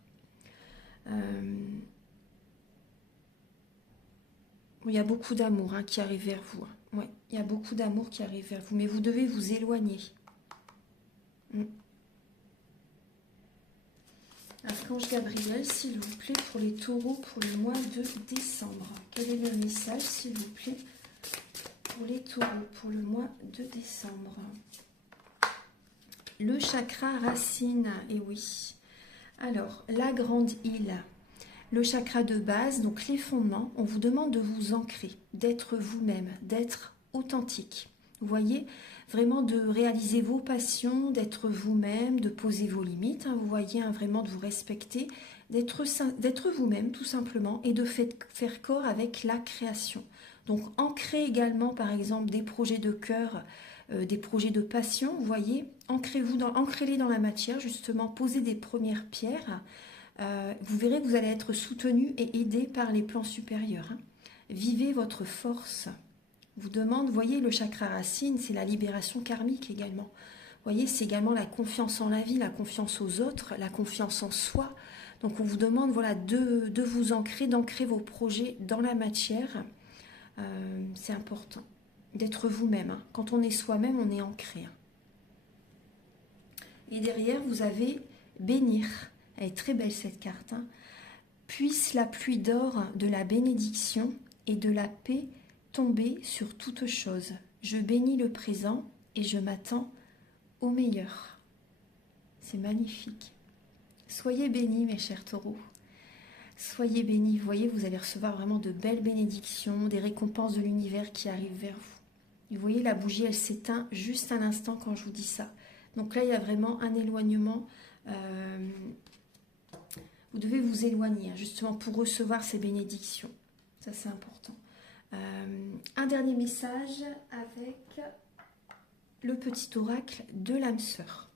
Il y a beaucoup d'amour hein, qui arrive vers vous. Hein. Ouais, il y a beaucoup d'amour qui arrive vers vous, mais vous devez vous éloigner. Archange Gabriel, s'il vous plaît, pour les taureaux pour le mois de décembre. Quel est le message, s'il vous plaît, pour les taureaux pour le mois de décembre? Le chakra racine, et oui. Alors, la grande île. Le chakra de base, donc les fondements, on vous demande de vous ancrer, d'être vous-même, d'être authentique. Vous voyez, vraiment de réaliser vos passions, d'être vous-même, de poser vos limites. Hein, vous voyez, hein, vraiment de vous respecter, d'être vous-même tout simplement et de faire corps avec la création. Donc, ancrer également, par exemple, des projets de cœur, des projets de passion. Vous voyez, ancrez-les dans la matière, justement, posez des premières pierres. Vous verrez que vous allez être soutenu et aidé par les plans supérieurs. Hein. Vivez votre force. Vous demande, vous voyez, le chakra racine, c'est la libération karmique également. Vous voyez, c'est également la confiance en la vie, la confiance aux autres, la confiance en soi. Donc, on vous demande voilà, de vous ancrer, d'ancrer vos projets dans la matière. C'est important d'être vous-même. Hein. Quand on est soi-même, on est ancré. Hein. Et derrière, vous avez bénir. Elle est très belle cette carte. Hein. Puisse la pluie d'or de la bénédiction et de la paix tomber sur toute chose. Je bénis le présent et je m'attends au meilleur. C'est magnifique. Soyez bénis mes chers taureaux. Soyez bénis. Vous voyez, vous allez recevoir vraiment de belles bénédictions, des récompenses de l'univers qui arrivent vers vous. Et vous voyez, la bougie, elle s'éteint juste à l'instant quand je vous dis ça. Donc là, il y a vraiment un éloignement. Vous devez vous éloigner, hein, justement, pour recevoir ces bénédictions. Ça, c'est important. Un dernier message avec le petit oracle de l'âme sœur.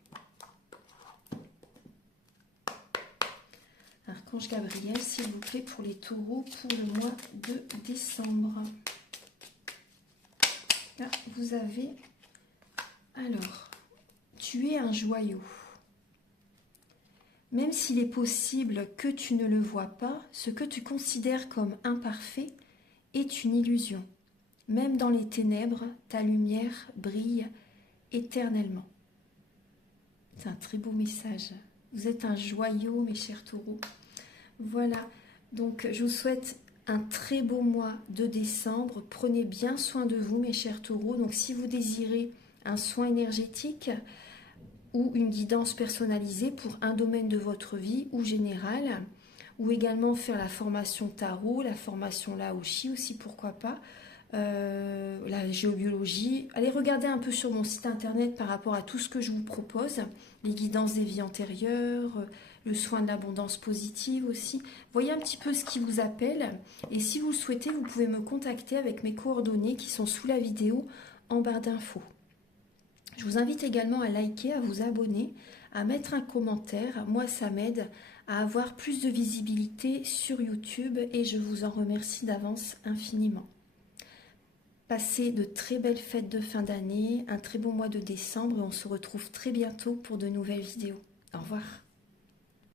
Archange Gabriel, s'il vous plaît, pour les taureaux pour le mois de décembre. Là, vous avez... Alors, tu es un joyau. Même s'il est possible que tu ne le vois pas, ce que tu considères comme imparfait est une illusion. Même dans les ténèbres, ta lumière brille éternellement. C'est un très beau message. Vous êtes un joyau, mes chers taureaux. Voilà, donc je vous souhaite un très beau mois de décembre. Prenez bien soin de vous, mes chers taureaux. Donc si vous désirez un soin énergétique ou une guidance personnalisée pour un domaine de votre vie ou général, ou également faire la formation tarot, la formation Laoshi aussi, pourquoi pas, la géobiologie. Allez regarder un peu sur mon site internet par rapport à tout ce que je vous propose, les guidances des vies antérieures, le soin de l'abondance positive aussi. Voyez un petit peu ce qui vous appelle et si vous le souhaitez, vous pouvez me contacter avec mes coordonnées qui sont sous la vidéo en barre d'infos. Je vous invite également à liker, à vous abonner, à mettre un commentaire. Moi, ça m'aide à avoir plus de visibilité sur YouTube et je vous en remercie d'avance infiniment. Passez de très belles fêtes de fin d'année, un très beau mois de décembre et on se retrouve très bientôt pour de nouvelles vidéos. Au revoir.